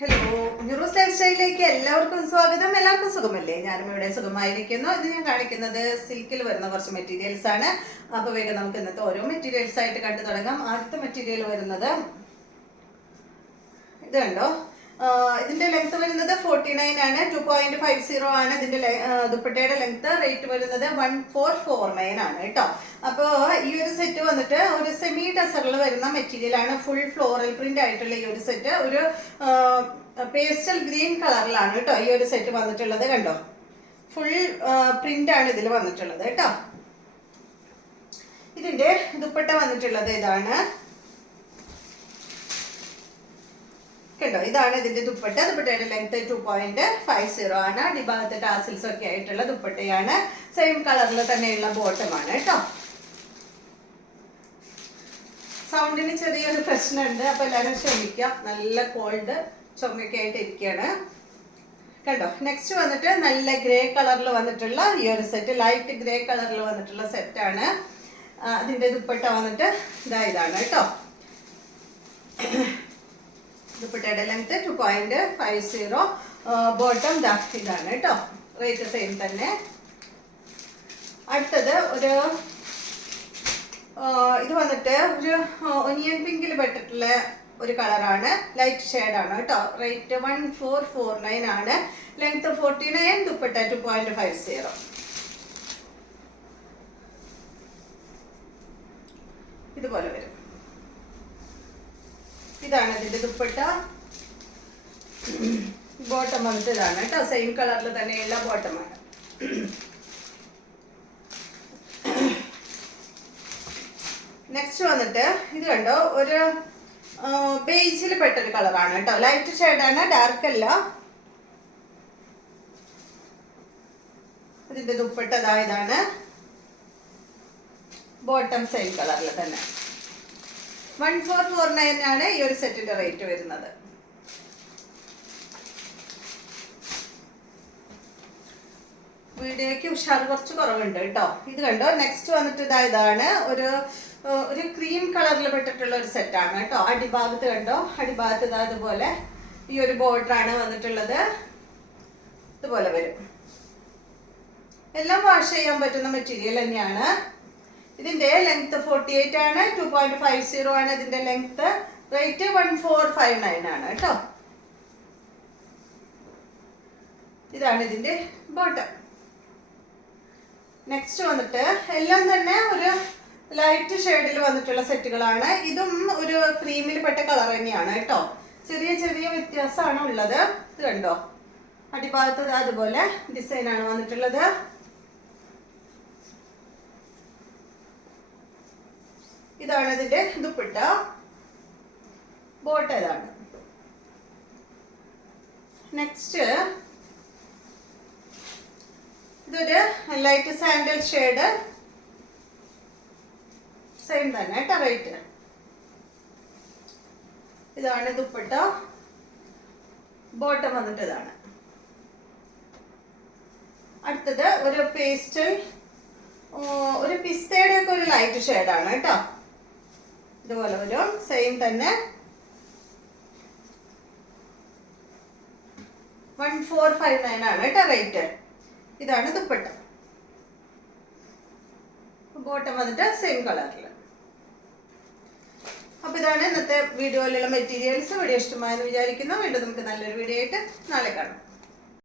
Hello, ന്യൂറോസ് life സ്റ്റൈലിലേക്ക് എല്ലാവർക്കും സ്വാഗതം. എല്ലാവർക്കും സുഖമല്ലേ? ഞാനും ഇവിടെ സുഖമായിരിക്കുന്നു. ഇത് ഞാൻ കാണിക്കുന്നത് സിൽക്കിൽ വരുന്ന കുറച്ച് മെറ്റീരിയൽസ് ആണ്. അപ്പോൾ വേഗം നമുക്ക് ഇന്നത്തെ ഓരോ മെറ്റീരിയൽസ് ആയിട്ട് കണ്ടു തുടങ്ങാം. ആദ്യത്തെ മെറ്റീരിയൽ വരുന്നത് ഇത് കണ്ടോ. ഇതിന്റെ ലെങ്ത് വരുന്നത് 49 ആണ്. 2.50 ആണ് ഇതിന്റെ ദുപ്പട്ടയുടെ ലെങ്ത്. റേറ്റ് വരുന്നത് 1449 ആണ് കേട്ടോ. അപ്പോൾ ഈ ഒരു സെറ്റ് വന്നിട്ട് ഒരു സെമി ടസറിൽ വരുന്ന മെറ്റീരിയൽ ആണ്. ഫുൾ ഫ്ലോറൽ പ്രിന്റ് ആയിട്ടുള്ള ഈ ഒരു സെറ്റ് ഒരു പേസ്റ്റൽ ഗ്രീൻ കളറിലാണ് കേട്ടോ ഈ ഒരു സെറ്റ് വന്നിട്ടുള്ളത്. കണ്ടോ, ഫുൾ പ്രിന്റ് ആണ് ഇതിൽ വന്നിട്ടുള്ളത് കേട്ടോ. ഇതിന്റെ ദുപ്പട്ട വന്നിട്ടുള്ളത് ഇതാണ് കേട്ടോ. ഇതാണ് ഇതിന്റെ ദുപ്പട്ട. ദുപ്പട്ടയുടെ ലെങ്ത് 2.50 ആണ്. അടിഭാഗത്ത് ടാസിൽസ് ഒക്കെ ആയിട്ടുള്ള ദുപ്പട്ടയാണ്. സെയിം കളറിൽ തന്നെയുള്ള ബോട്ടമാണ് കേട്ടോ. സൗണ്ടിന് ചെറിയൊരു പ്രശ്നമുണ്ട്, അപ്പൊ എല്ലാവരും ക്ഷമിക്കാം. നല്ല കോൾഡ് ചുമയൊക്കെ ആയിട്ട് ഇരിക്കുകയാണ് കണ്ടോ. നെക്സ്റ്റ് വന്നിട്ട് നല്ല ഗ്രേ കളറിൽ വന്നിട്ടുള്ള ഈ ഒരു സെറ്റ്, ലൈറ്റ് ഗ്രേ കളറിൽ വന്നിട്ടുള്ള സെറ്റാണ്. അതിന്റെ ദുപ്പട്ട വന്നിട്ട് ഇതാണ് കേട്ടോ. ദുപ്പട്ടയുടെ ലെങ്ത് 2.50. ബോട്ടം ഇതാണ് കേട്ടോ. റേറ്റ് സെയിം തന്നെ. അടുത്തത് ഒരു ഇത് വന്നിട്ട് ഒരു ഒനിയൻ പിങ്കിൽ പെട്ടിട്ടുള്ള ഒരു കളറാണ്. ലൈറ്റ് ഷെയ്ഡാണ് കേട്ടോ. റേറ്റ് 1449 ആണ്. ലെങ്ത് 49, ദുപ്പട്ട 2.50. ഇതുപോലെ വരും. ഇതാണ് ഇതിന്റെ ദുപ്പട്ട. ബോട്ടം വന്നിട്ട് ഇതാണ് കേട്ടോ. സെയിം കളറിൽ തന്നെയുള്ള ബോട്ടമാണ്. നെക്സ്റ്റ് വന്നിട്ട് ഇത് കണ്ടോ, ഒരു ബേജിൽ പെട്ടൊരു കളറാണ് കേട്ടോ. ലൈറ്റ് ഷെയ്ഡാണ്, ഡാർക്ക് അല്ല. ഇതിന്റെ ദുപ്പട്ട ഇതാണ്. ബോട്ടം സെയിം കളറിൽ തന്നെ. 1449 ആണ് ഈ ഒരു സെറ്റിന്റെ റേറ്റ് വരുന്നത്. വീഡിയോയ്ക്ക് ഉഷാർ കുറച്ച് കുറവുണ്ട് കേട്ടോ. ഇത് കണ്ടോ. നെക്സ്റ്റ് വന്നിട്ട് ഇതാണ് ഒരു ക്രീം കളറിൽ പെട്ടിട്ടുള്ള ഒരു സെറ്റാണ് കേട്ടോ. അടിഭാഗത്ത് കണ്ടോ, അടിഭാഗത്ത് അതുപോലെ ഈ ഒരു ബോർഡറാണ് വന്നിട്ടുള്ളത്. ഇതുപോലെ വരും. എല്ലാം വാഷ് ചെയ്യാൻ പറ്റുന്ന മെറ്റീരിയൽ തന്നെയാണ്. ഇതിന്റെ ലെങ്ത് 48 ആണ്. 2.50 ആണ് ഇതിന്റെ ലെങ്ത്. റേറ്റ് 1459 ആണ് കേട്ടോ. ഇതാണ് ഇതിന്റെ ബോട്ടം. നെക്സ്റ്റ് വന്നിട്ട് എല്ലാം തന്നെ ഒരു ലൈറ്റ് ഷെയ്ഡിൽ വന്നിട്ടുള്ള സെറ്റുകളാണ്. ഇതും ഒരു ക്രീമിൽ പെട്ട കളർ തന്നെയാണ് കേട്ടോ. ചെറിയ ചെറിയ വ്യത്യാസമാണ് ഉള്ളത്. ഇത് കണ്ടോ, അടിഭാഗത്ത് അതുപോലെ ഡിസൈനാണ് വന്നിട്ടുള്ളത്. ഇതാണ് ഇതിന്റെ ദുപ്പട്ട. ബോട്ടം ഇതാണ്. നെക്സ്റ്റ് ഇതൊരു ലൈറ്റ് സാൻഡൽ ഷെയ്ഡ്. സെയിം തന്നെ കേട്ടോ റേറ്റ്. ഇതാണ് ദുപ്പട്ട. ബോട്ടം വന്നിട്ട് ഇതാണ്. അടുത്തത് ഒരു പേസ്റ്റൽ, ഒരു പിസ്തയുടെ ഒക്കെ ഒരു ലൈറ്റ് ഷെയ്ഡാണ് കേട്ടോ. ഇതുപോലെ വരും. സെയിം തന്നെ. 1459 ആണ് കേട്ടോ റേറ്റ്. ഇതാണ് ദുപ്പട്ട. ബോട്ടം വന്നിട്ട് സെയിം കളറിൽ. അപ്പൊ ഇതാണ് ഇന്നത്തെ വീഡിയോയിലുള്ള മെറ്റീരിയൽസ്. വീഡിയോ ഇഷ്ടമായെന്ന് വിചാരിക്കുന്നു. വീണ്ടും നമുക്ക് നല്ലൊരു വീഡിയോ ആയിട്ട് നാളെ കാണാം.